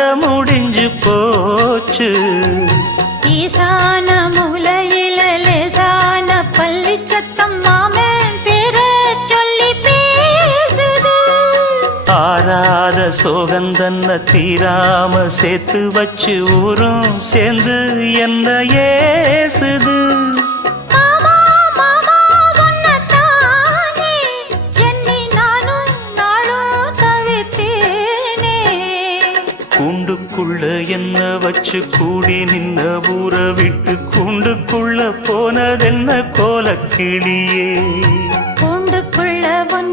கதை முடிஞ்சு போச்சு. ஈசான மூலையில லேசான பள்ளி சத்தம் மாமன் பேர சொல்லி பேசுது. ஆறாத சோகந்தன்ன தீராம சேர்த்து வச்சு ஊரும் சேர்ந்து என்ன ஏசுது. மாமா மாமா உன்னத்தானே எண்ணி நானும் நாளும் தவித்தேனே. கூண்டுக்குள்ள என்ன வச்சு கூடி நின்ன ஊற விட்டு கூண்டுக்குள்ள போனதென்ன கோலக்கிளியே. கூண்டுக்குள்ள ஒன்ன